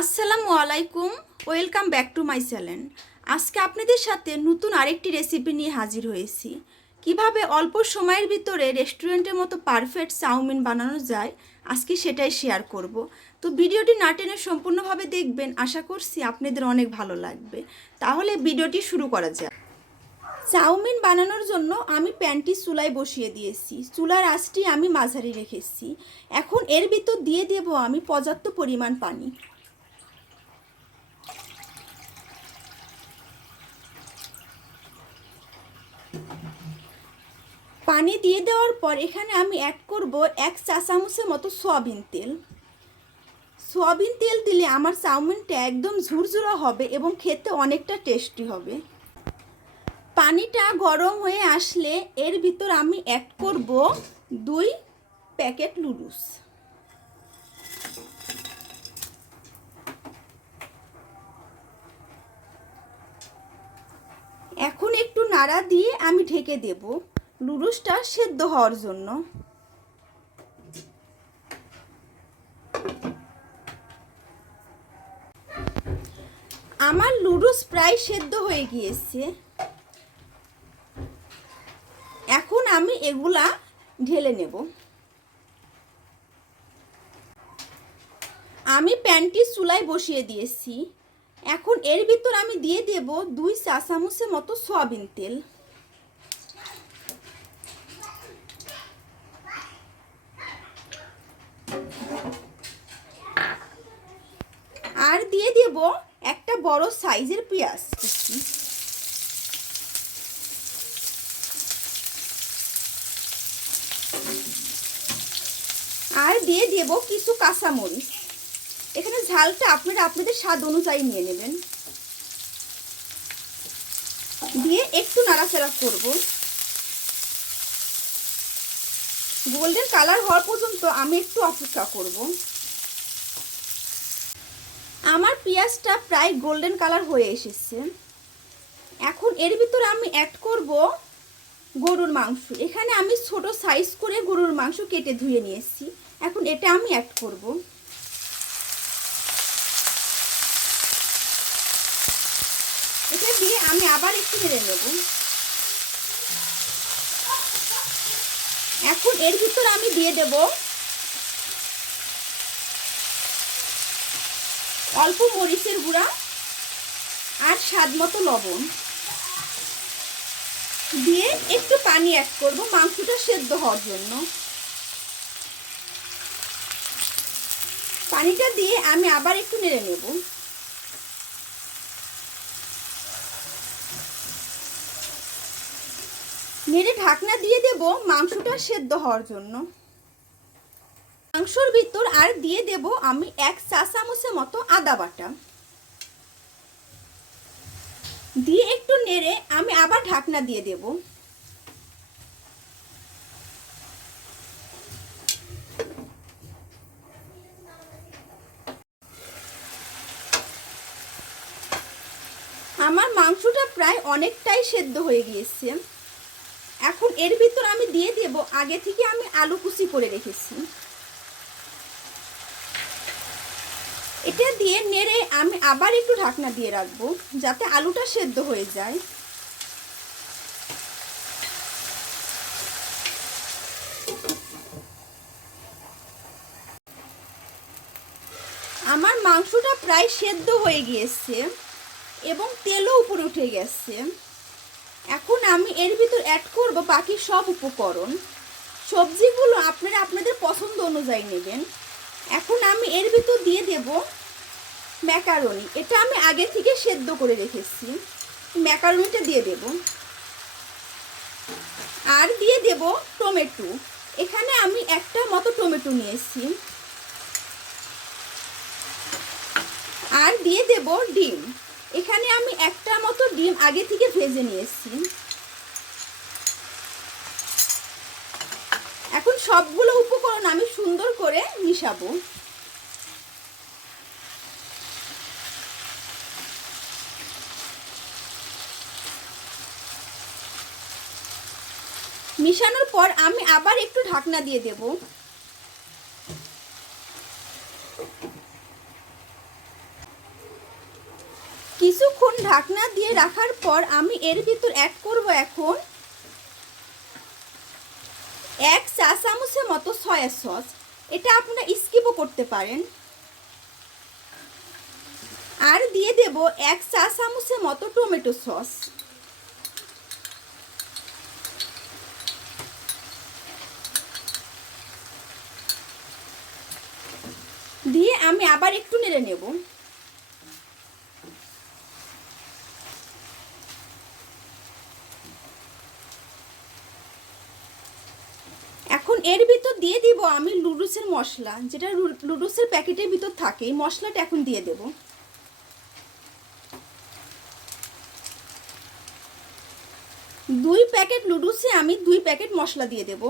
আসসালামু আলাইকুম, welcome back to my channel. আজকে আপনাদের সাথে নতুন আরেকটি রেসিপি নিয়ে হাজির হয়েছি। কিভাবে অল্প সময়ের ভিতরে রেস্টুরেন্টের মতো পারফেক্ট চাউমিন বানানো যায়, আজকে সেটাই শেয়ার করব। তো ভিডিওটি না টেনে সম্পূর্ণভাবে দেখবেন, আশা করছি আপনাদের অনেক ভালো লাগবে। তাহলে ভিডিওটি শুরু করা যায়। চাউমিন বানানোর জন্য আমি প্যানটি চুলায় বসিয়ে দিয়েছি। চুলার আঁচটি আমি মাঝারি রেখেছি। এখন এর ভিতর দিয়ে দেব আমি পর্যাপ্ত পরিমাণ পানি। পানি দিয়ে দেওয়ার পর এখানে আমি অ্যাড করব 1 চা চামচের মতো সয়াবিন তেল। সয়াবিন তেল দিলে আমার চাউমিনটা একদম ঝুরঝুরা হবে এবং খেতে অনেকটা টেস্টি হবে। পানিটা গরম হয়ে আসলে এর ভিতর আমি অ্যাড করব 2 প্যাকেট নুডলস। এখন একটু নাড়া দিয়ে আমি ঢেকে দেব নুডলসটা সেদ্ধ হওয়ার জন্য। আমার নুডলস প্রায় সেদ্ধ হয়ে গিয়েছে। এখন আমি এগুলা ঢেলে নেব। আমি প্যানটি চুলায় বসিয়ে দিয়েছি। এখন এর ভিতর আমি দিয়ে দেব 2 চা চামচের মতো সয়াবিন তেল। আর দিয়ে দেব একটা বড় সাইজের পেঁয়াজ কুচি। আর দিয়ে দেব কিছু কাঁচামরিচ। এখানে ঝালটা আপনারা আপনাদের স্বাদ অনুযায়ী নিয়ে নেবেন। দিয়ে একটু নাড়াচাড়া করব। গোল্ডেন কালার হওয়ার পর্যন্ত আমি একটু অপেক্ষা করব। আমার পেঁয়াজটা প্রায় গোল্ডেন কালার হয়ে এসেছে। এখন এর ভিতরে আমি অ্যাড করব গরুর মাংস। এখানে আমি ছোট সাইজ করে গরুর মাংস কেটে ধুয়ে নিয়েছি। এখন এটা আমি অ্যাড করব। এটা দিয়ে আমি আবার একটু নেড়ে নেব। এখন এর ভিতর আমি দিয়ে দেব অল্প মরিচের গুঁড়া আর স্বাদ মতো লবণ দিয়ে একটু পানি অ্যাড করব মাংসটা সেদ্ধ হওয়ার জন্য। পানিটা দিয়ে আমি আবার একটু নেড়ে নেব। নেড়ে ঢাকনা দিয়ে দেব মাংসটা সেদ্ধ হওয়ার জন্য। মাংসর ভিতর আর দিয়ে দেব আমি 1 চা চামচের মতো আদা বাটা দিয়ে একটু নেড়ে আমি আবার ঢাকনা দিয়ে দেব। আমার মাংসটা প্রায় অনেকটাই সেদ্ধ হয়ে গিয়েছে। এখন এর ভিতর আমি দিয়ে দেব আগে থেকে আমি আলু কুচি করে রেখেছি। এটা দিয়ে নেড়ে আমি আবার একটু ঢাকনা দিয়ে রাখবো যাতে আলুটা সেদ্ধ হয়ে যায়। আমার মাংসটা প্রায় সেদ্ধ হয়ে গিয়েছে এবং তেলও উপরে উঠে গেছে। এখন আমি এর ভিতর অ্যাড করব বাকি সব উপকরণ। সবজিগুলো আপনারা আপনাদের পছন্দ অনুযায়ী নেবেন। এখন আমি এর ভিতর দিয়ে দেব ম্যাকারনি। এটা আমি আগে থেকে সেদ্ধ করে রেখেছি। ম্যাকারনিটা দিয়ে দেব। আর দিয়ে দেব টমেটো। এখানে আমি একটা মতো টমেটো নিয়েছি। আর দিয়ে দেব ডিম। এখানে আমি একটা মতো ডিম আগে থেকে ভেজে নিয়েছি। এখন সবগুলো উপকরণ আমি সুন্দর করে মিশাবো। মিশানোর পর আমি আবার একটু ঢাকনা দিয়ে দেব। কিছুক্ষণ ঢাকনা দিয়ে রাখার পর আমি এর ভিতর অ্যাড করব এখন 1 চা চামচের মতো সয়া সস। এটা আপনারা স্কিপও করতে পারেন। আর দিয়ে দেব 1 চা চামচের মতো টমেটো সস। দিয়ে আমি আবার একটু নেড়ে নেব। এখন এর ভিতর দিয়ে দিব আমি নুডলসের মশলা, যেটা নুডলসের প্যাকেটের ভিতর থাকে। এই মশলাটা এখন দিয়ে দেব। 2 প্যাকেট নুডলসে আমি 2 প্যাকেট মশলা দিয়ে দেব।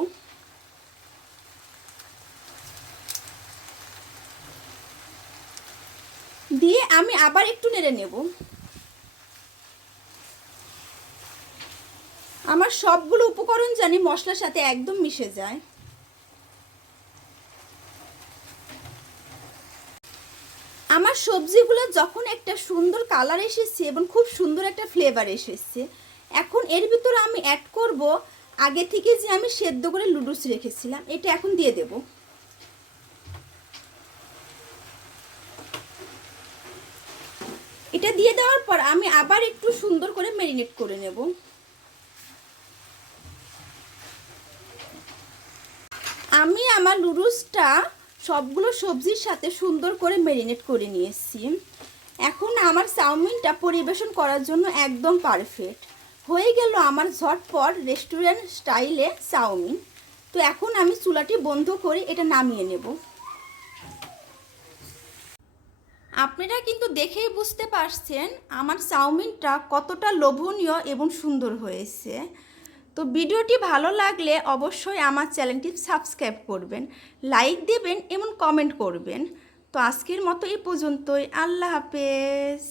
দিয়ে আমি আবার একটু নেড়ে নেব। আমার সবগুলো উপকরণ জানি মশলার সাথে একদম মিশে যায়। আমার সবজিগুলো যখন একটা সুন্দর কালার এসেছে এবং খুব সুন্দর একটা ফ্লেভার এসেছে, এখন এর ভিতরে আমি অ্যাড করব আগে থেকে যে আমি সেদ্ধ করে নুডলস রেখেছিলাম, এটা এখন দিয়ে দেব। এটা দিয়ে দেওয়ার পর আমি আবার একটু সুন্দর করে ম্যারিনেট করে নেব। আমি আমার নুডলসটা সবগুলো সবজির সাথে সুন্দর করে ম্যারিনেট করে নিয়েছি। এখন আমার চাউমিনটা পরিবেশন করার জন্য একদম পারফেক্ট হয়ে গেল আমার ঝটপট রেস্টুরেন্ট স্টাইলে চাউমিন। তো এখন আমি চুলাটি বন্ধ করে এটা নামিয়ে নেব। আপনারা কিন্তু দেখেই বুঝতে পারছেন আমার চাউমিনটা কতটা লোভনীয় এবং সুন্দর হয়েছে। তো ভিডিওটি ভালো লাগলে অবশ্যই আমার চ্যানেলটি সাবস্ক্রাইব করবেন, লাইক দেবেন এবং কমেন্ট করবেন। তো আজকের মতো এই পর্যন্তই। আল্লাহ হাফেজ।